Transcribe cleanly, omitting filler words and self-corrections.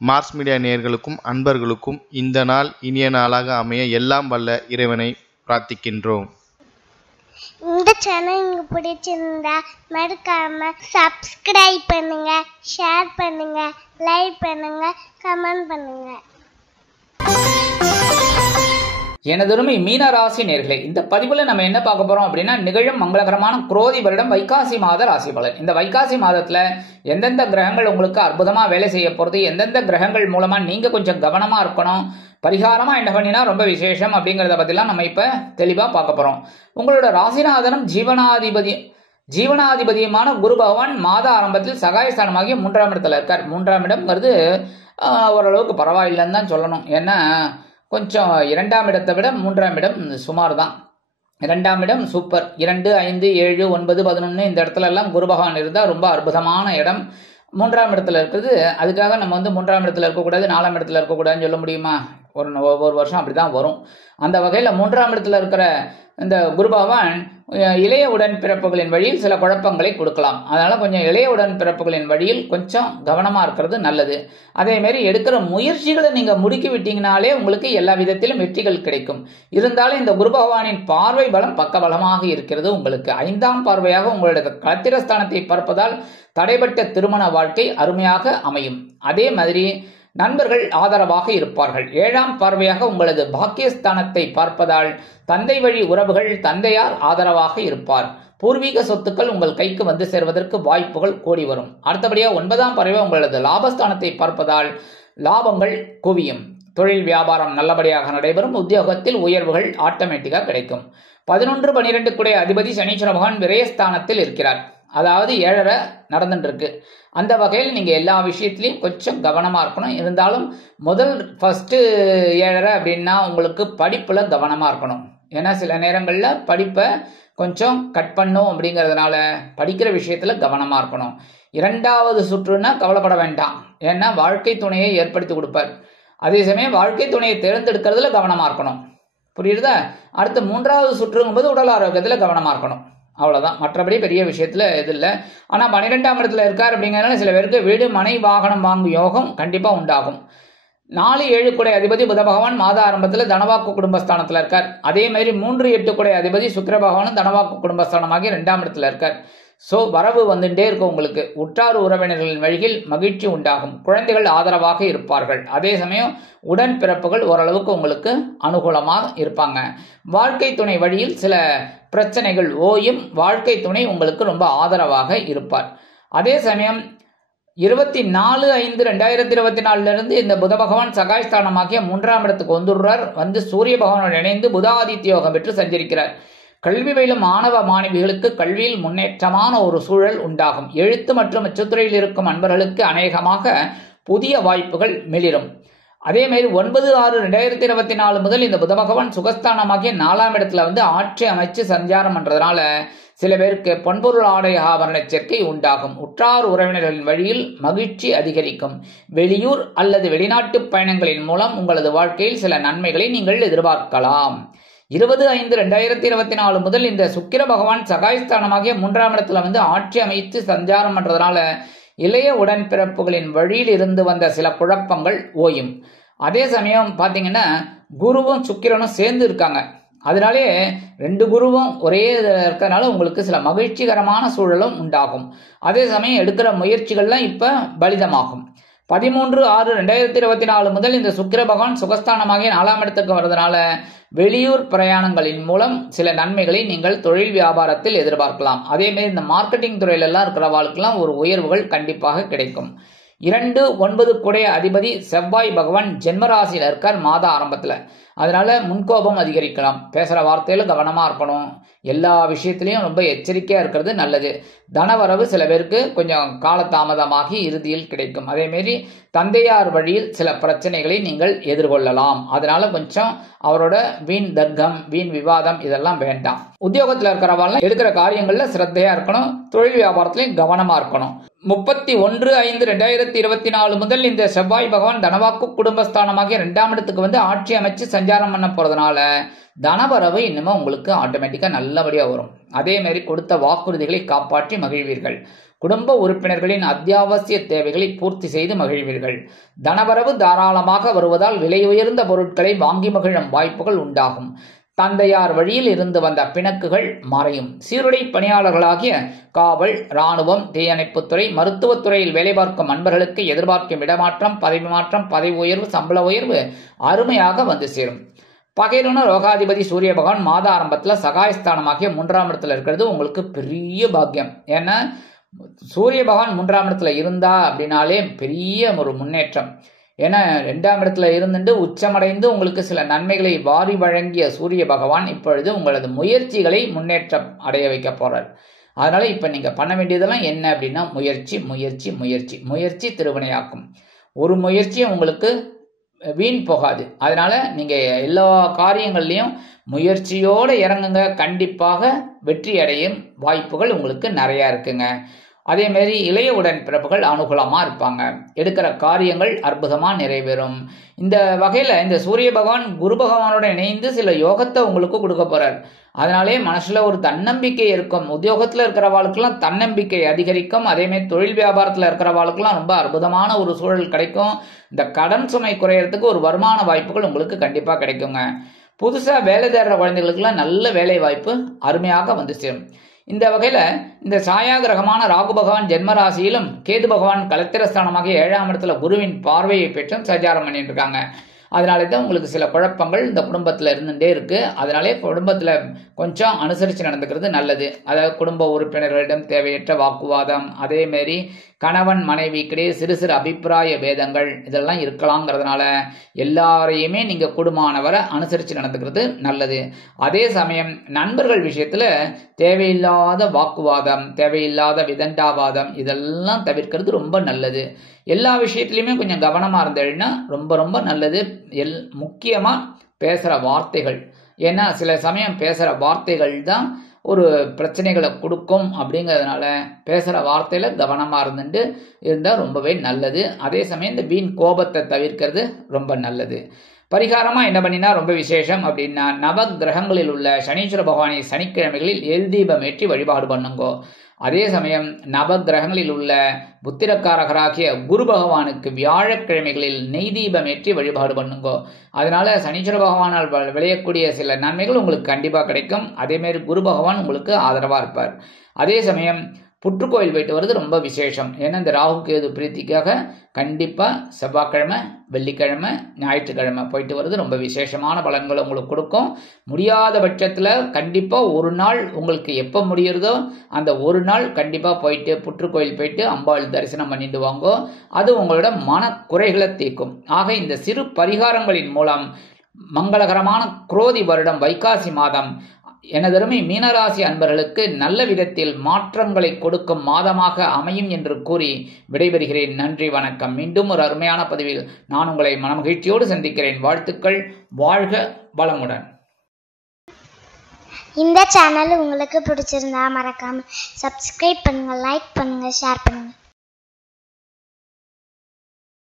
Mars media நேயர்களுக்கும் அன்பர்களுக்கும் இந்த நாள் இனிய நாளாக அமைய எல்லாம் வல்ல இறைவனை பிரார்த்திக்கின்றோம். இந்த சேனல் உங்களுக்கு பிடிச்சிருந்தா மறக்காம சப்ஸ்கிரைப் பண்ணுங்க, ஷேர் பண்ணுங்க, லைக் பண்ணுங்க, கமெண்ட் பண்ணுங்க. எனதொருமை மீன ராசி நேர்களே, இந்த பதிவுல நம்ம என்ன பார்க்க போறோம் அப்படின்னா, நிகழும் மங்களகரமான குரோதி வருடம் வைகாசி மாத ராசி பலன். இந்த வைகாசி மாதத்துல எந்தெந்த கிரகங்கள் உங்களுக்கு அற்புதமா வேலை செய்ய போறது, எந்தெந்த கிரகங்கள் மூலமா நீங்க கொஞ்சம் கவனமா இருக்கணும், பரிகாரமா என்ன பண்ணினா ரொம்ப விசேஷம் அப்படிங்கறத பத்திலாம் நம்ம இப்ப தெளிவா பார்க்க போறோம். உங்களோட ராசிநாதனும் ஜீவனாதிபதியுமான குரு பகவான் மாத ஆரம்பத்தில் சகாயஸ்தானமாகிய 3ஆம் இடத்துல இருக்கார். 3ஆம் இடம்ங்கிறது ஓரளவுக்கு பரவாயில்லைன்னு தான் சொல்லணும். ஏன்னா கொஞ்சம் 2ஆம் இடத்தை விட 3ஆம் இடம் சுமார் தான். 2ஆம் இடம் சூப்பர். 2, 5, 7, 9, 11 இந்த இடத்துல எல்லாம் குரு பகவான் இருந்தால் ரொம்ப அற்புதமான இடம். 3ஆம் இடத்துல இருக்குது. அதுக்காக நம்ம 3ஆம் இடத்துல இருக்கக்கூடாது, 4ஆம் இடத்துல இருக்கக்கூடாதுன்னு சொல்ல முடியுமா? ஒவ்வொரு வருஷம் அப்படிதான் வரும். அந்த வகையில் 3ஆம் இடத்துல இருக்கிற இந்த குரு பகவான் இளைய உடன்பிறப்புகளின் வழியில் சில குழப்பங்களை கொடுக்கலாம். அதனால கொஞ்சம் இளைய உடன்பிறப்புகளின் வழியில் கொஞ்சம் கவனமா இருக்கிறது நல்லது. அதே மாதிரி எடுக்கிற முயற்சிகளை நீங்க முடுக்கி விட்டீங்கனாலே உங்களுக்கு எல்லா விதத்திலும் வெற்றிகள் கிடைக்கும். இருந்தாலும் இந்த குரு பகவானின் பார்வை பலம் பக்க பலமாக இருக்கிறது. உங்களுக்கு 5ஆம் பார்வையாக உங்களுடைய களத்திரஸ்தானத்தை பார்ப்பதால் தடைபட்ட திருமண வாழ்க்கை அருமையாக அமையும். அதே மாதிரி நண்பர்கள் ஆதரவாக இருப்பார்கள். 7ஆம் பார்வையாக உங்களது பாக்கியஸ்தானத்தை பார்ப்பதால் தந்தை வழி உறவுகள், தந்தையார் ஆதரவாக இருப்பார். பூர்வீக சொத்துக்கள் உங்கள் கைக்கு வந்து சேர்வதற்கு வாய்ப்புகள் கூடி வரும். அடுத்தபடியாக 9ஆம் பார்வை உங்களது லாபஸ்தானத்தை பார்ப்பதால் லாபங்கள் குவியும். தொழில் வியாபாரம் நல்லபடியாக நடைபெறும். உத்தியோகத்தில் உயர்வுகள் ஆட்டோமேட்டிக்கா கிடைக்கும். 11, 12 குடைய அதிபதி சனீஸ்வர பகவான் விரயஸ்தானத்தில் இருக்கிறார். அதாவது 7.5 நடந்துட்டு இருக்கு. அந்த வகையில் நீங்க எல்லா விஷயத்திலையும் கொஞ்சம் கவனமா இருக்கணும். இருந்தாலும் ஃபர்ஸ்ட் 7.5 அப்படின்னா உங்களுக்கு படிப்புல கவனமா இருக்கணும். ஏன்னா சில நேரங்கள்ல படிப்பை கொஞ்சம் கட் பண்ணும். அப்படிங்கிறதுனால படிக்கிற விஷயத்துல கவனமா இருக்கணும். 2வது சுற்றுன்னா கவலைப்பட வேண்டாம். ஏன்னா வாழ்க்கை துணையை ஏற்படுத்தி கொடுப்பார். அதே சமயம் வாழ்க்கை துணையை தேர்ந்தெடுக்கிறதுல கவனமா இருக்கணும். புரியுதா? அடுத்து 3வது சுற்றுங்கும்போது உடல் ஆரோக்கியத்துல கவனமா இருக்கணும். அவ்வளவுதான். மற்றபடி பெரிய விஷயத்துல எது இல்லை. ஆனா 12ஆம் இடத்துல இருக்கார் அப்படிங்கிறதுனால சில பேருக்கு வீடு, மனை, வாகனம் வாங்கும் யோகம் கண்டிப்பா உண்டாகும். 4, 7 குடை அதிபதி புத பகவான் மாத ஆரம்பத்துல தனவாக்கு குடும்பஸ்தானத்துல இருக்கார். அதே மாதிரி 3, 8 குடை அதிபதி சுக்கிர பகவானும் தனவாக்கு குடும்பஸ்தானமாகி 2ஆம் இடத்துல இருக்கார். சோ வரவு வந்துட்டே இருக்கும். உங்களுக்கு உற்றார் உறவினர்களின் வழியில் மகிழ்ச்சி உண்டாகும். குழந்தைகள் ஆதரவாக இருப்பார்கள். அதே சமயம் உடன்பிறப்புகள் ஓரளவுக்கு உங்களுக்கு அனுகூலமாக இருப்பாங்க. வாழ்க்கை துணை வழியில் சில பிரச்சனைகள் ஓயும். வாழ்க்கை துணை உங்களுக்கு ரொம்ப ஆதரவாக இருப்பார். அதே சமயம் 24/5/2024 இருந்து இந்த புத பகவான் சகாயஸ்தானமாகிய 3ஆம் இடத்துக்கு வந்துடுறார். வந்து சூரிய பகவானுடன் இணைந்து புதாதித்ய யோகம் பெற்று சஞ்சரிக்கிறார். கல்வி பயிலும் மாணவ மாணவிகளுக்கு கல்வியில் முன்னேற்றமான ஒரு சூழல் உண்டாகும். எழுத்து மற்றும் அச்சுத்துறையில் இருக்கும் அன்பர்களுக்கு அநேகமாக புதிய வாய்ப்புகள் மிளிரும். அதே மாதிரி 9/6/2024 முதல் இந்த புத பகவான் சுகஸ்தானமாகிய 4ஆம் இடத்துல வந்து ஆட்சி அமைச்சு சஞ்சாரம் பண்றதுனால சில பேருக்கு பொன்பொருள் ஆடை ஆபரண சேர்க்கை உண்டாகும். உற்றார் உறவினர்களின் வழியில் மகிழ்ச்சி அதிகரிக்கும். வெளியூர் அல்லது வெளிநாட்டு பயணங்களின் மூலம் உங்களது வாழ்க்கையில் சில நன்மைகளை நீங்கள் எதிர்பார்க்கலாம். 20/5/2024 முதல் இந்த சுக்கிர பகவான் சகாயஸ்தானமாகிய 3ஆம் இடத்துல வந்து ஆட்சி அமைத்து சஞ்சாரம் பண்றதுனால இளைய உடன்பிறப்புகளின் வழியில் இருந்து வந்த சில குழப்பங்கள் ஓயும். அதே சமயம் பாத்தீங்கன்னா குருவும் சுக்கிரனும் சேர்ந்து இருக்காங்க. அதனாலே 2 குருவும் ஒரே இருக்கிறதுனால உங்களுக்கு சில மகிழ்ச்சிகரமான சூழலும் உண்டாகும். அதே சமயம் எடுக்கிற முயற்சிகள்லாம் இப்ப பலிதமாகும். 13/6/2024 முதல் இந்த சுக்கிர பகவான் சுகஸ்தானமாகிய 4ஆம் இடத்துக்கு வருவதனால வெளியூர் பிரயாணங்களின் மூலம் சில நன்மைகளை நீங்கள் தொழில் வியாபாரத்தில் எதிர்பார்க்கலாம். அதே மாதிரி இந்த மார்க்கெட்டிங் துறையில எல்லாம் இருக்கிறவாளுக்கெல்லாம் ஒரு உயர்வுகள் கண்டிப்பாக கிடைக்கும். 2, 9 குடைய அதிபதி செவ்வாய் பகவான் ஜென்மராசியில இருக்கார் மாத ஆரம்பத்துல. அதனால முன்கோபம் அதிகரிக்கலாம். பேசுற வார்த்தையில கவனமா இருக்கணும். எல்லா விஷயத்திலையும் ரொம்ப எச்சரிக்கையா இருக்கிறது நல்லது. தனவரவு சில பேருக்கு கொஞ்சம் காலதாமதமாகி இறுதியில் கிடைக்கும். அதே மாதிரி தந்தையார் வழியில் சில பிரச்சனைகளை நீங்கள் எதிர்கொள்ளலாம். அதனால கொஞ்சம் அவரோட வீண் தர்க்கம், வீண் விவாதம் இதெல்லாம் வேண்டாம். உத்தியோகத்துல இருக்கிறவாள் எடுக்கிற காரியங்கள்ல சிரத்தையா இருக்கணும். தொழில் வியாபாரத்திலையும் கவனமா இருக்கணும். 31/5/2024 முதல் இந்த செவ்வாய் பகவான் தனவாக்கு குடும்பஸ்தானமாகிய 2ஆம் இடத்துக்கு வந்து ஆட்சி அமைச்சு சஞ்சாரம் பண்ண போறதுனால தனவரவு இன்னுமே உங்களுக்கு ஆட்டோமேட்டிக்கா நல்லபடியா வரும். அதே மாதிரி கொடுத்த வாக்குறுதிகளை காப்பாற்றி மகிழ்வீர்கள். குடும்ப உறுப்பினர்களின் அத்தியாவசிய தேவைகளை பூர்த்தி செய்து மகிழ்வீர்கள். தனவரவு தாராளமாக வருவதால் விலை உயர்ந்த பொருட்களை வாங்கி மகிழும் வாய்ப்புகள் உண்டாகும். தந்தையார் வழியில் இருந்து வந்த பிணக்குகள் மறையும். சீருடை பணியாளர்களாகிய காவல், இராணுவம், தீயணைப்புத்துறை, மருத்துவத்துறையில் வேலை பார்க்கும் அன்பர்களுக்கு எதிர்பார்க்கும் இடமாற்றம், பதவி மாற்றம், பதவி உயர்வு, சம்பள உயர்வு அருமையாக வந்து சேரும். பகைருண ரோகாதிபதி சூரிய பகவான் மாத ஆரம்பத்துல சகாயஸ்தானமாகிய 3ஆம் இடத்துல இருக்கிறது உங்களுக்கு பெரிய பாக்கியம். ஏன்னா சூரிய பகவான் 3ஆம் இடத்துல இருந்தா அப்படின்னாலே பெரிய ஒரு முன்னேற்றம். ஏன்னா 2ஆம் இடத்துல இருந்துட்டு உச்சமடைந்து உங்களுக்கு சில நன்மைகளை வாரி வழங்கிய சூரிய பகவான் இப்பொழுது உங்களது முயற்சிகளை முன்னேற்றம் அடைய வைக்க போறார். அதனால இப்ப நீங்க பண்ண வேண்டியதெல்லாம் என்ன அப்படின்னா முயற்சி முயற்சி முயற்சி முயற்சி திருவினையாக்கும். ஒரு முயற்சியும் உங்களுக்கு வீண் போகாது. அதனால நீங்க எல்லா காரியங்கள்லயும் முயற்சியோட இறங்குங்க. கண்டிப்பாக வெற்றி அடையும் வாய்ப்புகள் உங்களுக்கு நிறைய இருக்குங்க. அதே மாதிரி இளைய உடன் பிறப்புகள் அனுகூலமா இருப்பாங்க. எடுக்கிற காரியங்கள் அற்புதமா நிறைவேறும். இந்த வகையில இந்த சூரிய பகவான் குரு பகவானோட இணைந்து சில யோகத்தை உங்களுக்கு கொடுக்க போறார். அதனாலே மனசுல ஒரு தன்னம்பிக்கை இருக்கும். உத்தியோகத்துல இருக்கிறவாளுக்கெல்லாம் தன்னம்பிக்கை அதிகரிக்கும். அதே மாதிரி தொழில் வியாபாரத்துல இருக்கிறவாளுக்கெல்லாம் ரொம்ப அற்புதமான ஒரு சூழல் கிடைக்கும். இந்த கடன் சுமை குறையறதுக்கு ஒரு வருமான வாய்ப்புகள் உங்களுக்கு கண்டிப்பா கிடைக்குங்க. புதுசா வேலை தேடுற குழந்தைகளுக்கெல்லாம் நல்ல வேலை வாய்ப்பு அருமையாக வந்து சேரும். இந்த வகையில இந்த சாயா கிரகமான ராகு பகவான் ஜென்ம ராசியிலும் கேது பகவான் கலத்திரஸ்தானமாக 7ஆம் இடத்துல குருவின் பார்வையை பெற்றும் சஞ்சாரம் பண்ணிட்டு இருக்காங்க. அதனால தான் உங்களுக்கு சில குழப்பங்கள் இந்த குடும்பத்துல இருந்துட்டே இருக்கு. அதனாலே குடும்பத்துல கொஞ்சம் அனுசரித்து நடந்துக்கிறது நல்லது. அதாவது குடும்ப உறுப்பினர்களிடம் தேவையற்ற வாக்குவாதம், அதே மாதிரி கணவன் மனைவிக்கிடையே சிறு சிறு அபிப்பிராய பேதங்கள் இதெல்லாம் இருக்கலாங்கிறதுனால எல்லாரையுமே நீங்க கூடுமானவரை அனுசரித்து நடந்துக்கிறது நல்லது. அதே சமயம் நண்பர்கள் விஷயத்துல தேவையில்லாத வாக்குவாதம், தேவையில்லாத விதண்டாவாதம் இதெல்லாம் தவிர்க்கிறது ரொம்ப நல்லது. எல்லா விஷயத்திலையுமே கொஞ்சம் கவனமா இருந்தேன்னா ரொம்ப ரொம்ப நல்லது. முக்கியமா பேசுற வார்த்தைகள், ஏன்னா சில சமயம் பேசுற வார்த்தைகள் தான் ஒரு பிரச்சனைகளை கொடுக்கும். அப்படிங்கிறதுனால பேசுற வார்த்தையில கவனமா இருந்துட்டு இருந்தா ரொம்பவே நல்லது. அதே சமயம் இந்த வீண் கோபத்தை தவிர்க்கிறது ரொம்ப நல்லது. பரிகாரமா என்ன பண்ணினா ரொம்ப விசேஷம் அப்படின்னா நவ கிரகங்களில் உள்ள சனீஸ்வர பகவானை சனிக்கிழமைகளில் எல் தீபம் ஏற்றி வழிபாடு பண்ணுங்கோ. அதே சமயம் நவ கிரகங்களில் உள்ள புத்திரக்காரகராகிய குரு பகவானுக்கு வியாழக்கிழமைகளில் நெய் தீபம் ஏற்றி வழிபாடு பண்ணுங்கோ. அதனால சனீஸ்வர பகவானால் விளையக்கூடிய சில நன்மைகள் உங்களுக்கு கண்டிப்பா கிடைக்கும். அதே மாதிரி குரு பகவான் உங்களுக்கு ஆதரவா இருப்பார். அதே சமயம் புற்றுக்கோயில் போயிட்டு வருது ரொம்ப விசேஷம். ஏன்னா இந்த ராகு கேது பிரீத்திக்காக கண்டிப்பா செவ்வாய்க்கிழமை, வெள்ளிக்கிழமை, ஞாயிற்றுக்கிழமை போயிட்டு வருது ரொம்ப விசேஷமான பலன்களை உங்களுக்கு கொடுக்கும். முடியாத பட்சத்துல கண்டிப்பா ஒரு நாள் உங்களுக்கு எப்ப முடியறதோ அந்த ஒரு நாள் கண்டிப்பா போயிட்டு புற்றுக்கோயில் போயிட்டு அம்பாள் தரிசனம் பண்ணிட்டு வாங்கோ. அது உங்களோட மன குறைகளை தீர்க்கும். ஆக இந்த சிறு பரிகாரங்களின் மூலம் மங்களகரமான குரோதி வருடம் வைகாசி மாதம் எனதருமை மீனராசி அன்பர்களுக்கு நல்ல விதத்தில் மாற்றங்களை கொடுக்கும் மாதமாக அமையும் என்று கூறி விடைபெறுகிறேன். நன்றி, வணக்கம். மீண்டும் ஒரு அருமையான பதிவில் நான் உங்களை மனமகிழ்ச்சியோடு சந்திக்கிறேன். வாழ்த்துக்கள். வாழ்க வளமுடன். இந்த சேனல் உங்களுக்கு பிடிச்சிருந்தா மறக்காம சப்ஸ்கிரைப் பண்ணுங்க, லைக் பண்ணுங்க, ஷேர் பண்ணுங்க.